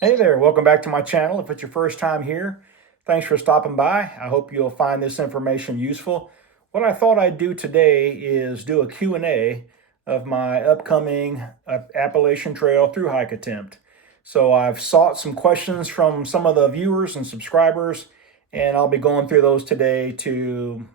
Hey there, welcome back to my channel. If it's your first time here, thanks for stopping by. I hope you'll find this information useful. What I thought I'd do today is do a Q&A of my upcoming Appalachian Trail through hike attempt. So I've sought some questions from some of the viewers and subscribers, and I'll be going through those today to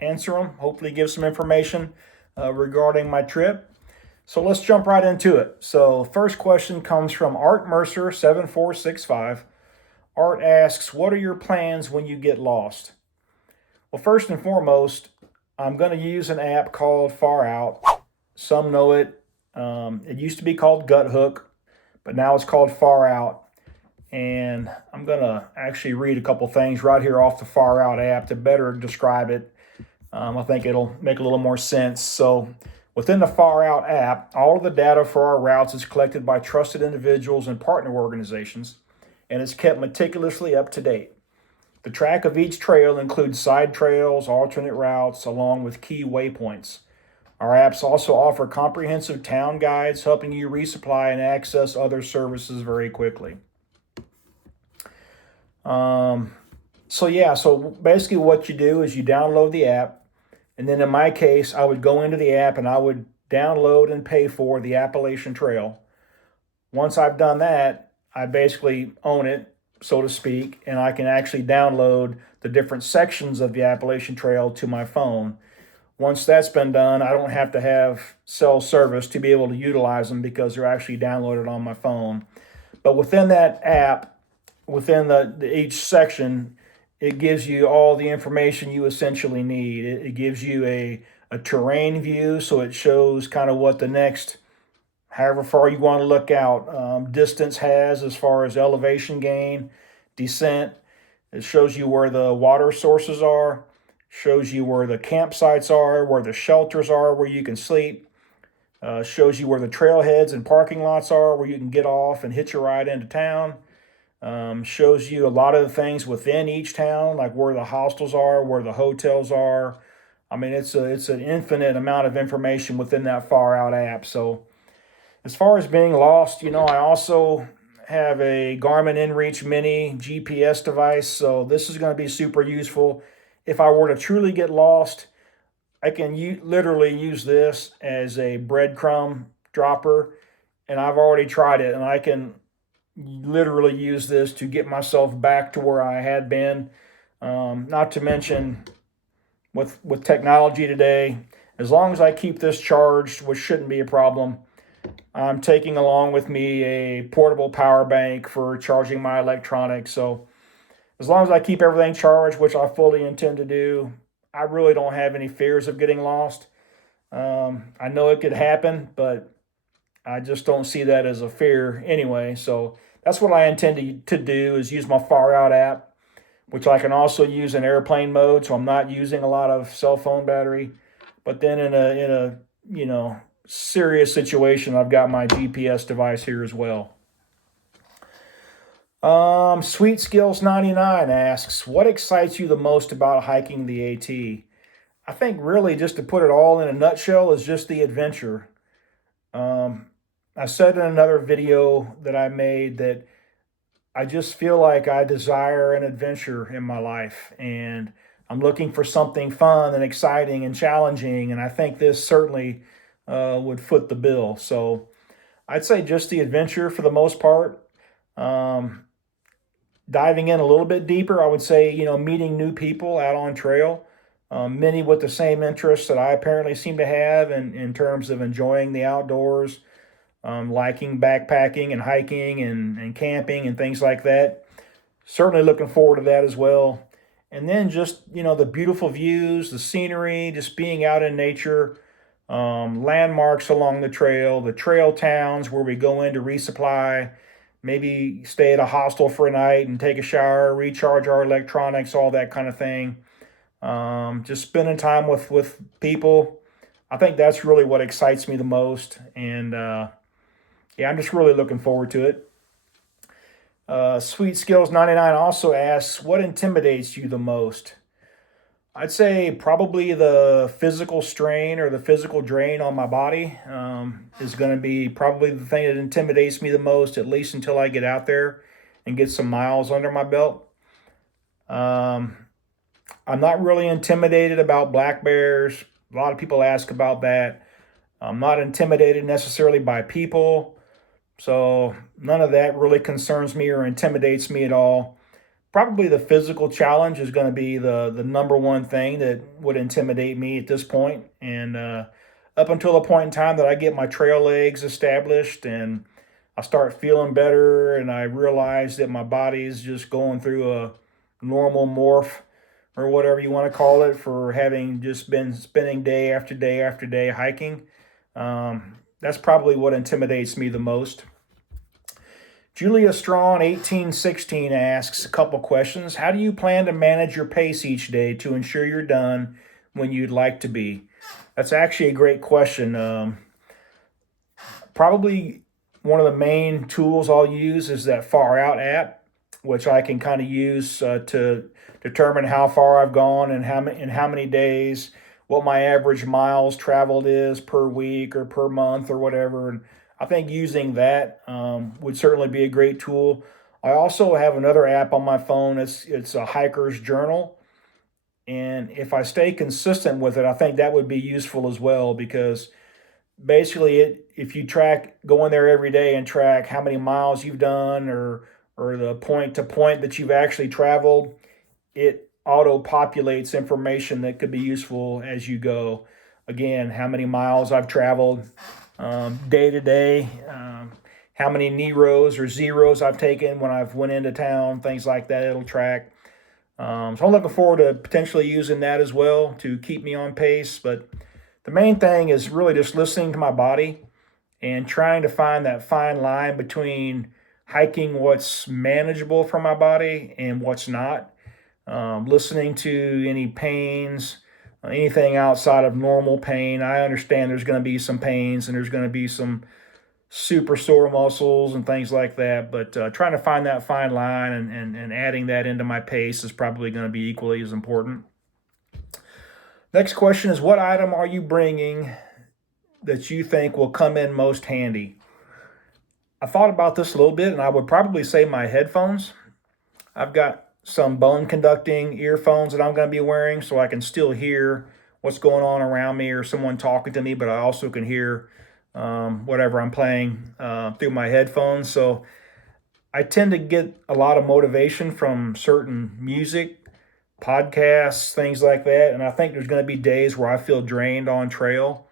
answer them, hopefully give some information regarding my trip. So let's jump right into it. So first question comes from Art Mercer 7465. Art asks, "What are your plans when you get lost?" Well, first and foremost, I'm going to use an app called Far Out. Some know it. It used to be called Gut Hook, but now it's called Far Out. And I'm going to actually read a couple things right here off the Far Out app to better describe it. I think it'll make a little more sense. So within the Far Out app, all of the data for our routes is collected by trusted individuals and partner organizations, and is kept meticulously up to date. The track of each trail includes side trails, alternate routes, along with key waypoints. Our apps also offer comprehensive town guides, helping you resupply and access other services very quickly. So basically what you do is you download the app, and then in my case, I would go into the app and I would download and pay for the Appalachian Trail. Once I've done that, I basically own it, so to speak, and I can actually download the different sections of the Appalachian Trail to my phone. Once that's been done, I don't have to have cell service to be able to utilize them because they're actually downloaded on my phone. But within that app, within each section, it gives you all the information you essentially need. It gives you a terrain view, so it shows kind of what the next, however far you want to look out, distance has as far as elevation gain, descent. It shows you where the water sources are, shows you where the campsites are, where the shelters are, where you can sleep, shows you where the trailheads and parking lots are, where you can get off and hitch a ride into town. Shows you a lot of the things within each town, like where the hostels are, where the hotels are. I mean, it's an infinite amount of information within that Far Out app. So as far as being lost, I also have a Garmin InReach Mini GPS device. So this is going to be super useful. If I were to truly get lost, I can literally use this as a breadcrumb dropper. And I've already tried it, and I can literally use this to get myself back to where I had been. Not to mention with technology today, as long as I keep this charged, which shouldn't be a problem, I'm taking along with me a portable power bank for charging my electronics. So as long as I keep everything charged, which I fully intend to do, I really don't have any fears of getting lost. I know it could happen, but I just don't see that as a fear anyway. So that's what I intend to do, is use my Far Out app, which I can also use in airplane mode. So I'm not using a lot of cell phone battery. But then in a serious situation, I've got my GPS device here as well. Sweet Skills 99 asks, "What excites you the most about hiking the AT?" I think really, just to put it all in a nutshell, is just the adventure. Um, I said in another video that I made that I just feel like I desire an adventure in my life, and I'm looking for something fun and exciting and challenging, and I think this certainly would foot the bill. So I'd say just the adventure for the most part. Um, Diving in a little bit deeper, I would say, meeting new people out on trail, many with the same interests that I apparently seem to have in terms of enjoying the outdoors, liking backpacking and hiking and camping and things like that. Certainly looking forward to that as well. And then just, the beautiful views, the scenery, just being out in nature, landmarks along the trail towns where we go in to resupply, maybe stay at a hostel for a night and take a shower, recharge our electronics, all that kind of thing. Just spending time with people. I think that's really what excites me the most. And yeah, I'm just really looking forward to it. Sweet Skills 99 also asks, "What intimidates you the most?" I'd say probably the physical strain or the physical drain on my body is going to be probably the thing that intimidates me the most, at least until I get out there and get some miles under my belt. I'm not really intimidated about black bears. A lot of people ask about that. I'm not intimidated necessarily by people. So none of that really concerns me or intimidates me at all. Probably the physical challenge is going to be the number one thing that would intimidate me at this point. And up until the point in time that I get my trail legs established and I start feeling better and I realize that my body's just going through a normal morph or whatever you want to call it for having just been spending day after day after day hiking. That's probably what intimidates me the most. Julia Strawn 1816 asks a couple questions. How do you plan to manage your pace each day to ensure you're done when you'd like to be? That's actually a great question. Probably one of the main tools I'll use is that Far Out app, which I can kind of use to determine how far I've gone and how many days, what my average miles traveled is per week or per month or whatever. And I think using that would certainly be a great tool. I also have another app on my phone. It's a hiker's journal. And if I stay consistent with it, I think that would be useful as well because basically if you go in there every day and track how many miles you've done or the point to point that you've actually traveled, it auto populates information that could be useful as you go. Again, how many miles I've traveled day to day, how many Neros or zeros I've taken when I've went into town, things like that, it'll track. So I'm looking forward to potentially using that as well to keep me on pace. But the main thing is really just listening to my body and trying to find that fine line between hiking what's manageable for my body and what's not. Listening to any pains, anything outside of normal pain. I understand there's going to be some pains and there's going to be some super sore muscles and things like that. But trying to find that fine line and adding that into my pace is probably going to be equally as important. Next question is, what item are you bringing that you think will come in most handy? I thought about this a little bit, and I would probably say my headphones. I've got some bone conducting earphones that I'm going to be wearing so I can still hear what's going on around me or someone talking to me, but I also can hear whatever I'm playing through my headphones. So I tend to get a lot of motivation from certain music, podcasts, things like that. And I think there's going to be days where I feel drained on trail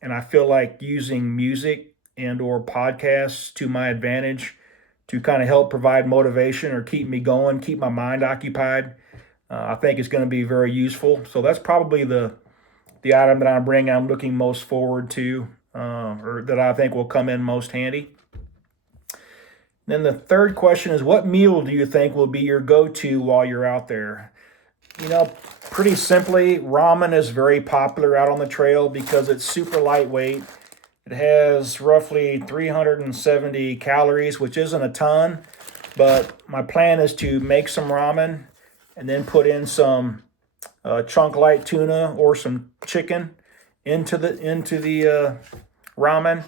and I feel like using music and or podcasts to my advantage to kind of help provide motivation or keep me going, keep my mind occupied. I think it's going to be very useful. So that's probably the item that I'm looking most forward to, or that I think will come in most handy. Then the third question is, what meal do you think will be your go-to while you're out there? Pretty simply, ramen is very popular out on the trail because it's super lightweight. It has roughly 370 calories, which isn't a ton, but my plan is to make some ramen and then put in some chunk light tuna or some chicken into the ramen.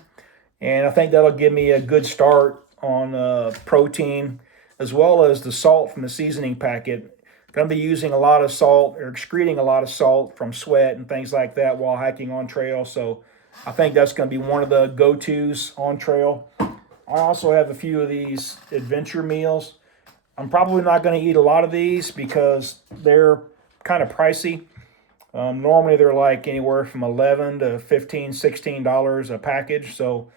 And I think that'll give me a good start on protein as well as the salt from the seasoning packet. Going to be using a lot of salt or excreting a lot of salt from sweat and things like that while hiking on trail. So I think that's going to be one of the go-tos on trail. I also have a few of these adventure meals. I'm probably not going to eat a lot of these because they're kind of pricey. Normally they're like anywhere from $11 to $15, $16 a package. So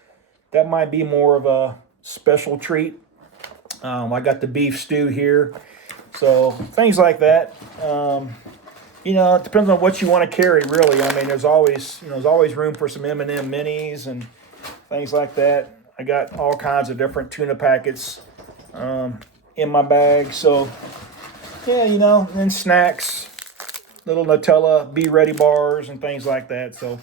that might be more of a special treat. I got the beef stew here. So things like that. It depends on what you want to carry, really. I mean, there's always room for some M&M minis and things like that. I got all kinds of different tuna packets in my bag. So, yeah, and snacks, little Nutella, Be Ready bars and things like that. So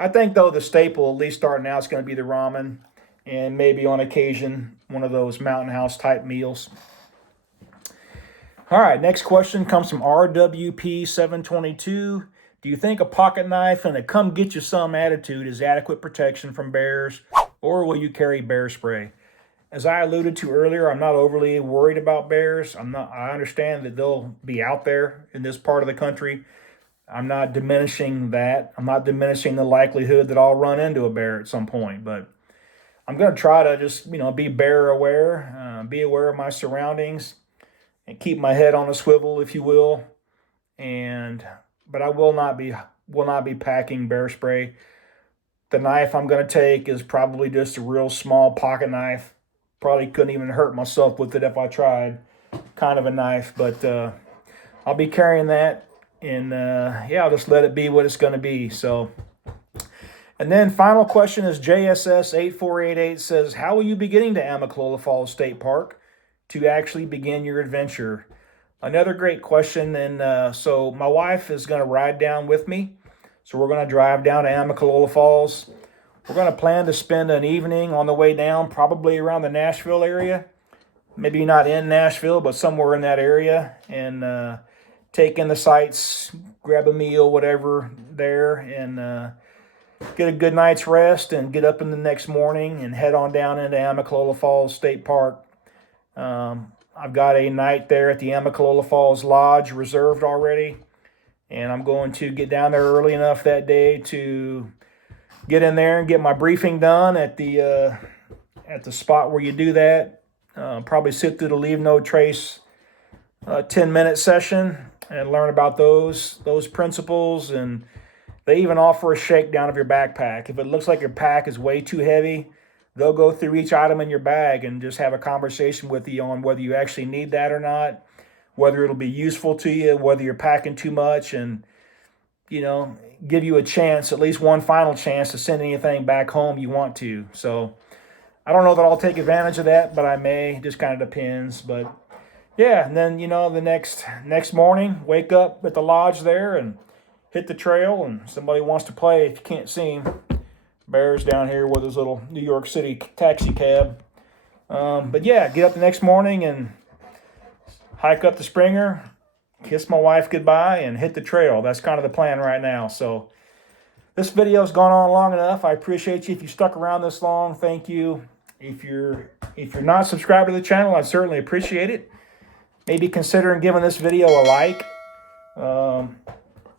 I think, though, the staple, at least starting out, is going to be the ramen and maybe on occasion one of those Mountain House type meals. All right, next question comes from RWP722. Do you think a pocket knife and a come get you some attitude is adequate protection from bears, or will you carry bear spray? as I alluded to earlier, I'm not overly worried about bears. I understand that they'll be out there in this part of the country. I'm not diminishing that. I'm not diminishing the likelihood that I'll run into a bear at some point, but I'm going to try to just, be bear aware, be aware of my surroundings, and keep my head on a swivel, if you will. And but I will not be packing bear spray. The knife I'm going to take is probably just a real small pocket knife. Probably couldn't even hurt myself with it if I tried. Kind of a knife, but I'll be carrying that, and yeah, I'll just let it be what it's going to be. So, and then final question is JSS 8488 says, how will you be getting to Amicalola Falls State Park to actually begin your adventure? Another great question. And so my wife is going to ride down with me. So we're going to drive down to Amicalola Falls. We're going to plan to spend an evening on the way down, probably around the Nashville area. Maybe not in Nashville, but somewhere in that area. And take in the sights, grab a meal, whatever there, and get a good night's rest, and get up in the next morning and head on down into Amicalola Falls State Park. I've got a night there at the Amicalola Falls Lodge reserved already, and I'm going to get down there early enough that day to get in there and get my briefing done at the spot where you do that. Probably sit through the Leave No Trace 10-minute session and learn about those principles. And they even offer a shakedown of your backpack. If it looks like your pack is way too heavy, they'll go through each item in your bag and just have a conversation with you on whether you actually need that or not, whether it'll be useful to you, whether you're packing too much, and give you a chance, at least one final chance, to send anything back home you want to. So I don't know that I'll take advantage of that, but I may. It just kind of depends. But yeah, and then the next morning, wake up at the lodge there and hit the trail, and somebody wants to play. If you can't see him, Bear's down here with his little New York City taxi cab. But yeah, get up the next morning and hike up the Springer, kiss my wife goodbye, and hit the trail. That's kind of the plan right now. So this video's gone on long enough. I appreciate you if you stuck around this long. Thank you. If you're not subscribed to the channel, I'd certainly appreciate it. Maybe considering giving this video a like.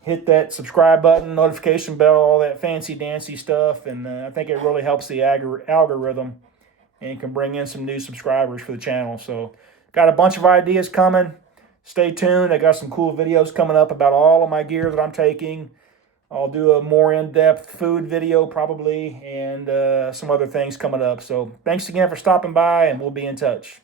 Hit that subscribe button, notification bell, all that fancy dancy stuff, and I think it really helps the algorithm and can bring in some new subscribers for the channel. So got a bunch of ideas coming. Stay tuned. I got some cool videos coming up about all of my gear that I'm taking. I'll do a more in-depth food video probably, and some other things coming up. So thanks again for stopping by, and we'll be in touch.